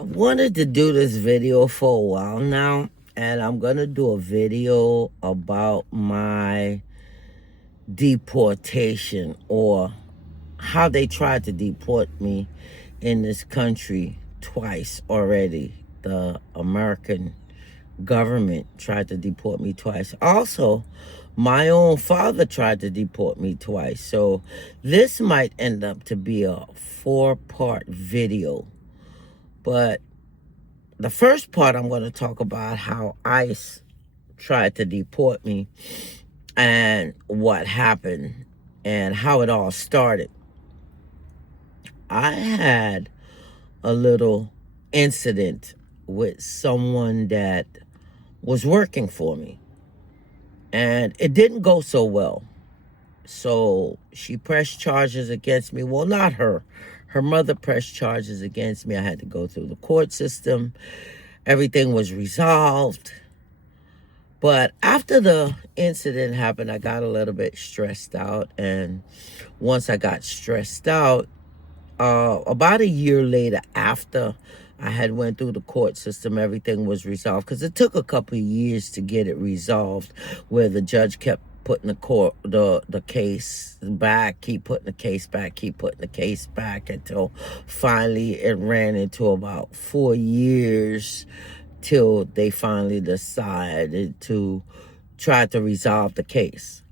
I wanted to do this video for a while now, and I'm going to do a video about my deportation, or how they tried to deport me in this country twice already. The American government tried to deport me twice. Also, my own father tried to deport me twice. So this might end up to be a 4-part video. But the first part, I'm going to talk about how ICE tried to deport me and what happened and how it all started. I had a little incident with someone that was working for me, and it didn't go so well. So she pressed charges against me. Well, not her. Her mother pressed charges against me. I had to go through the court system. Everything was resolved. But after the incident happened, I got a little bit stressed out. And once I got stressed out, about a year later, after I had went through the court system, everything was resolved, because it took a couple of years to get it resolved, where the judge kept putting the case back, keep putting the case back, keep putting the case back, until finally it ran into about 4 years till they finally decided to try to resolve the case.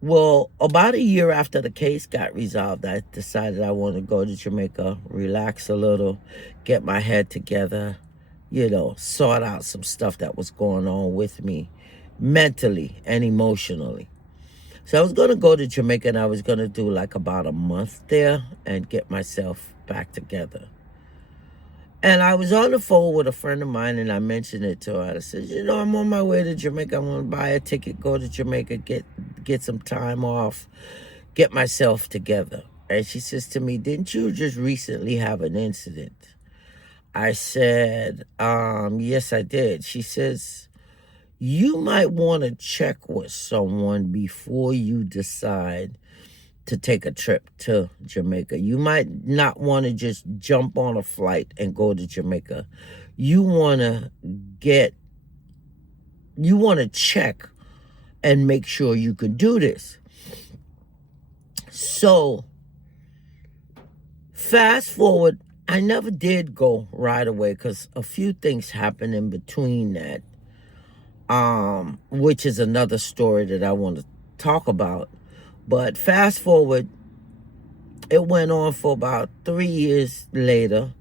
Well, about a year after the case got resolved, I decided I wanted to go to Jamaica, relax a little, get my head together, sort out some stuff that was going on with me mentally and emotionally. So I was going to go to Jamaica, and I was going to do like about a month there and get myself back together. And I was on the phone with a friend of mine, and I mentioned it to her. I said, I'm on my way to Jamaica. I'm going to buy a ticket, go to Jamaica, get some time off, get myself together. And she says to me, didn't you just recently have an incident? I said, yes, I did. She says, you might want to check with someone before you decide to take a trip to Jamaica. You might not want to just jump on a flight and go to Jamaica. You want to check and make sure you can do this. So fast forward, I never did go right away, because a few things happened in between that, which is another story that I want to talk about. But fast forward, it went on for about 3 years later.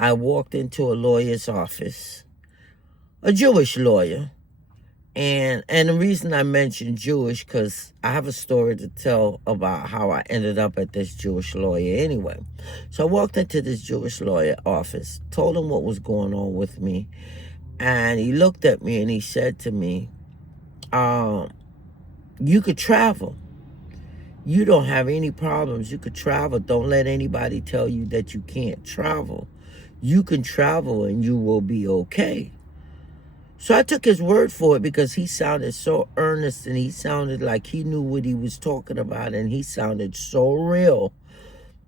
I walked into a lawyer's office, a Jewish lawyer. And the reason I mentioned Jewish, because I have a story to tell about how I ended up at this Jewish lawyer anyway. So I walked into this Jewish lawyer office, told him what was going on with me. And he looked at me and he said to me, you could travel. You don't have any problems. You could travel. Don't let anybody tell you that you can't travel. You can travel and you will be okay. So I took his word for it, because he sounded so earnest, and he sounded like he knew what he was talking about, and he sounded so real,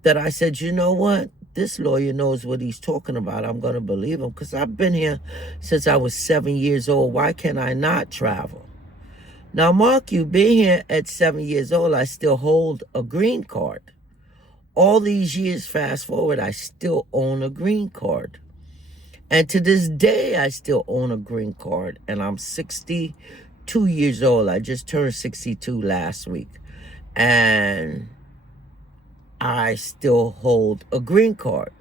that I said, you know what? This lawyer knows what he's talking about. I'm going to believe him, because I've been here since I was 7 years old. Why can I not travel? Now, mark you, being here at 7 years old, I still hold a green card. All these years, fast forward, I still own a green card. And to this day, I still own a green card. And I'm 62 years old. I just turned 62 last week. And I still hold a green card.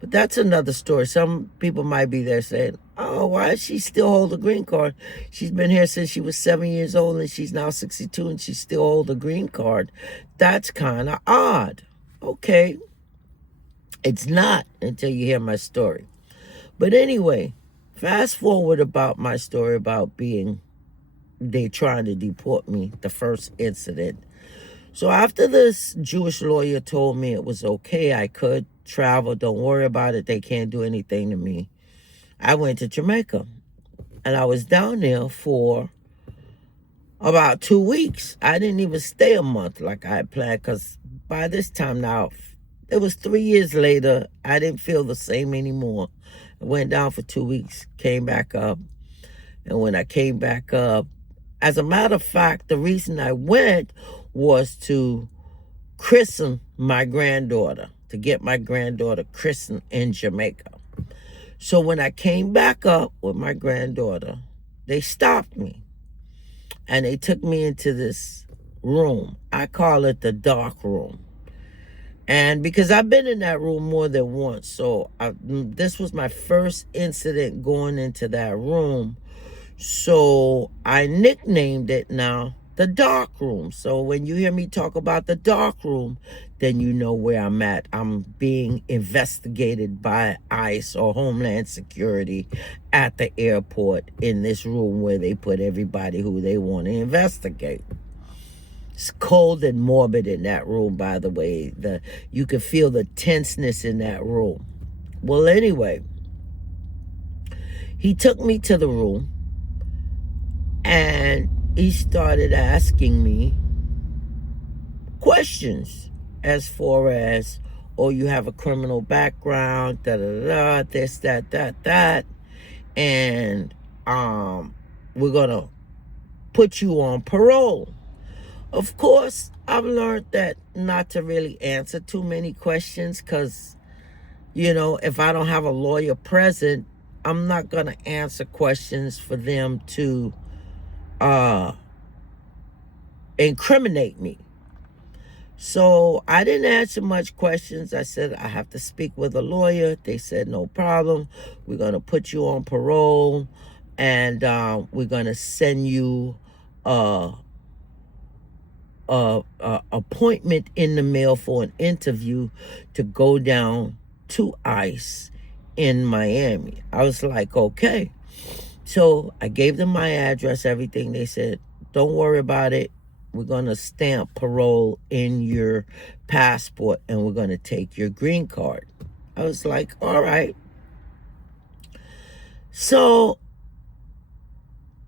But that's another story. Some people might be there saying, oh, why does she still hold a green card? She's been here since she was 7 years old, and she's now 62, and she still holds a green card. That's kind of odd. Okay. It's not, until you hear my story. But anyway, fast forward about my story about they trying to deport me, the first incident. So after this Jewish lawyer told me it was okay, I could travel, don't worry about it, they can't do anything to me, I went to Jamaica. And I was down there for about 2 weeks. I didn't even stay a month like I had planned, because by this time now, It was 3 years later. I didn't feel the same anymore. I went down for 2 weeks, came back up. And when I came back up, as a matter of fact, the reason I went was to christen my granddaughter, to get my granddaughter christened in Jamaica. So when I came back up with my granddaughter, they stopped me and they took me into this room. I call it the dark room. And because I've been in that room more than once, so this was my first incident going into that room. So I nicknamed it now the dark room. So when you hear me talk about the dark room, then you know where I'm at. I'm being investigated by ICE or Homeland Security at the airport in this room where they put everybody who they want to investigate. It's cold and morbid in that room, by the way. You can feel the tenseness in that room. Well, anyway, he took me to the room and he started asking me questions as far as, oh, you have a criminal background, da-da-da, this, that, and we're going to put you on parole. Of course, I've learned that not to really answer too many questions because, if I don't have a lawyer present, I'm not going to answer questions for them to incriminate me. So I didn't answer much questions. I said, I have to speak with a lawyer. They said, no problem. We're going to put you on parole and we're going to send you appointment in the mail for an interview to go down to ICE in Miami. I was like, okay. So I gave them my address, everything. They said, don't worry about it. We're going to stamp parole in your passport and we're going to take your green card. I was like, all right. So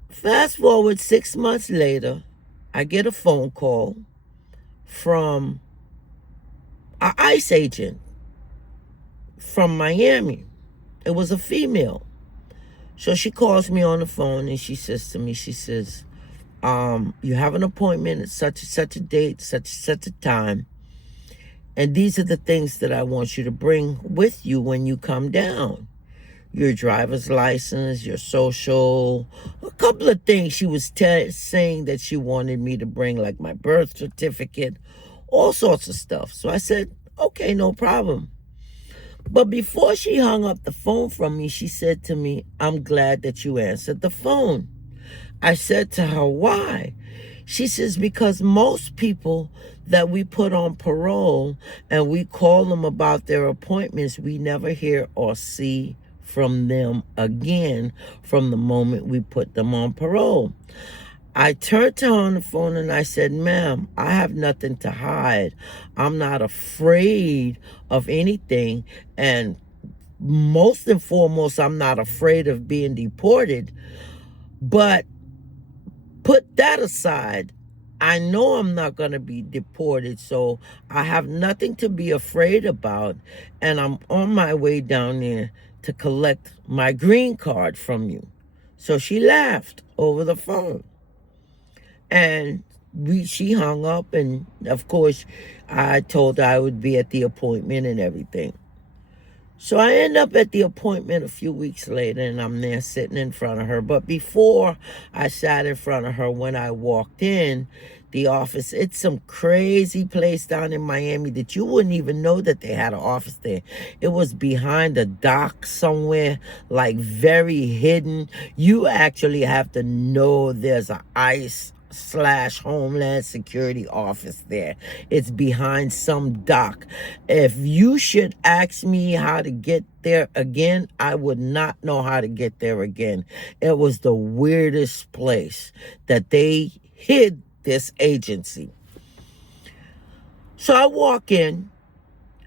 fast forward 6 months later, I get a phone call from an ICE agent from Miami. It was a female. So she calls me on the phone and she says to me, she says, you have an appointment at such and such a date, such and such a time. And these are the things that I want you to bring with you when you come down. Your driver's license, your social, a couple of things she was saying that she wanted me to bring, like my birth certificate, all sorts of stuff. So I said, okay, no problem. But before she hung up the phone from me, she said to me, I'm glad that you answered the phone. I said to her, why? She says, because most people that we put on parole and we call them about their appointments, we never hear or see from them again from the moment we put them on parole. I turned to her on the phone and I said, ma'am, I have nothing to hide. I'm not afraid of anything. And most and foremost, I'm not afraid of being deported. But put that aside, I know I'm not going to be deported, so I have nothing to be afraid about. And I'm on my way down there to collect my green card from you. So she laughed over the phone. And she hung up, and of course, I told her I would be at the appointment and everything. So I end up at the appointment a few weeks later, and I'm there sitting in front of her. But before I sat in front of her, when I walked in the office, it's some crazy place down in Miami that you wouldn't even know that they had an office there. It was behind a dock somewhere, like very hidden. You actually have to know there's an ICE/Homeland Security office there. It's behind some dock. If you should ask me how to get there again, I would not know how to get there again. It was the weirdest place that they hid this agency. So I walk in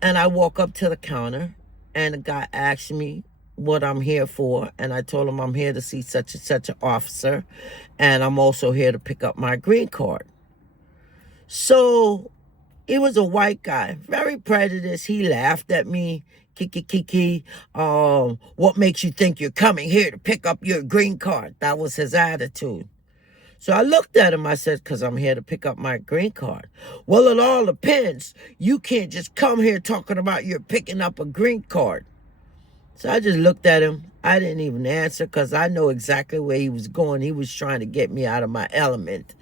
and I walk up to the counter and the guy asked me what I'm here for, and I told him I'm here to see such and such an officer, and I'm also here to pick up my green card. So He was a white guy, very prejudiced. He laughed at me. Kiki. What makes you think you're coming here to pick up your green card? That was his attitude. So I looked at him. I said, because I'm here to pick up my green card. Well, it all depends. You can't just come here talking about you're picking up a green card. So I just looked at him. I didn't even answer because I know exactly where he was going. He was trying to get me out of my element.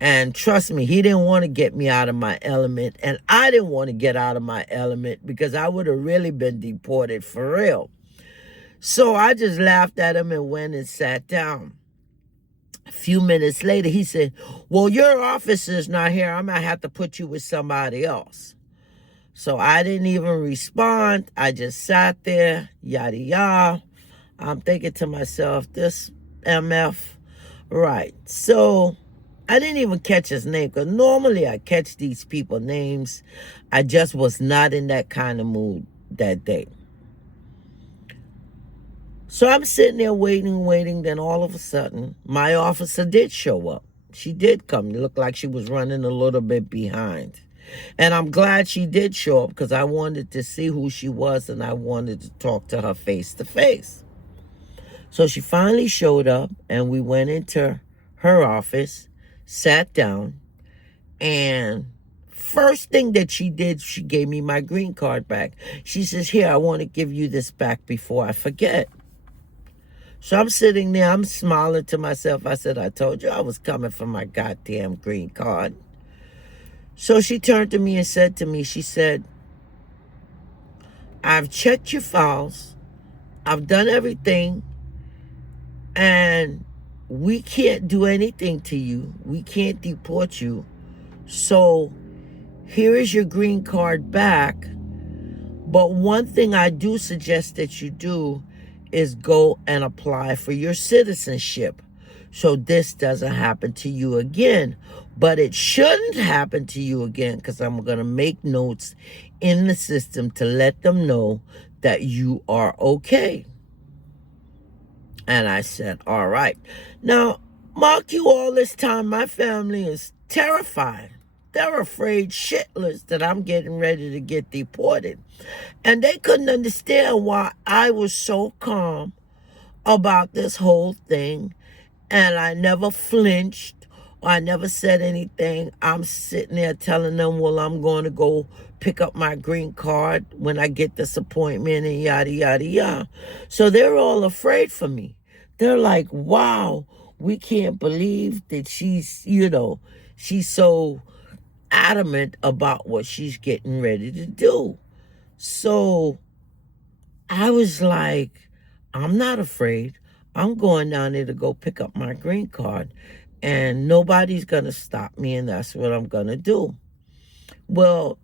And trust me, he didn't want to get me out of my element. And I didn't want to get out of my element because I would have really been deported for real. So I just laughed at him and went and sat down. A few minutes later, he said, well, your officer's not here. I'm going to have to put you with somebody else. So I didn't even respond. I just sat there, yada, yada. I'm thinking to myself, this MF, right. So I didn't even catch his name because normally I catch these people's names. I just was not in that kind of mood that day. So I'm sitting there waiting. Then all of a sudden, my officer did show up. She did come. It looked like she was running a little bit behind. And I'm glad she did show up because I wanted to see who she was and I wanted to talk to her face to face. So she finally showed up and we went into her office, sat down, and first thing that she did, she gave me my green card back. She says, here, I want to give you this back before I forget. So I'm sitting there, I'm smiling to myself. I said, I told you I was coming for my goddamn green card. So she turned to me and said to me, she said, I've checked your files. I've done everything. And we can't do anything to you. We can't deport you. So here is your green card back. But one thing I do suggest that you do is go and apply for your citizenship. So this doesn't happen to you again. But it shouldn't happen to you again because I'm going to make notes in the system to let them know that you are okay. And I said, all right. Now, mark you all this time, my family is terrified. They're afraid shitless that I'm getting ready to get deported. And they couldn't understand why I was so calm about this whole thing. And I never flinched. I never said anything. I'm sitting there telling them, well, I'm going to go pick up my green card when I get this appointment and yada, yada, yada. So they're all afraid for me. They're like, wow, we can't believe that she's so adamant about what she's getting ready to do. So I was like, I'm not afraid. I'm going down there to go pick up my green card. And nobody's going to stop me, and that's what I'm going to do. Well,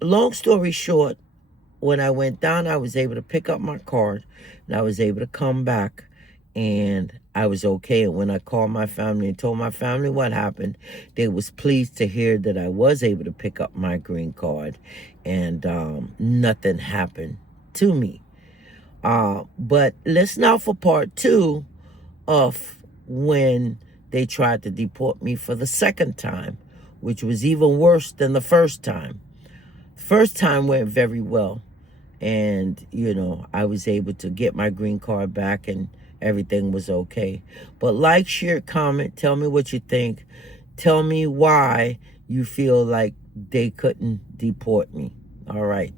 long story short, when I went down, I was able to pick up my card, and I was able to come back, and I was okay. And when I called my family and told my family what happened, they was pleased to hear that I was able to pick up my green card, and nothing happened to me. But listen out for part 2 of when they tried to deport me for the second time, which was even worse than the first time. First time went very well. And, I was able to get my green card back and everything was okay. But like, share, comment, tell me what you think. Tell me why you feel like they couldn't deport me. All right.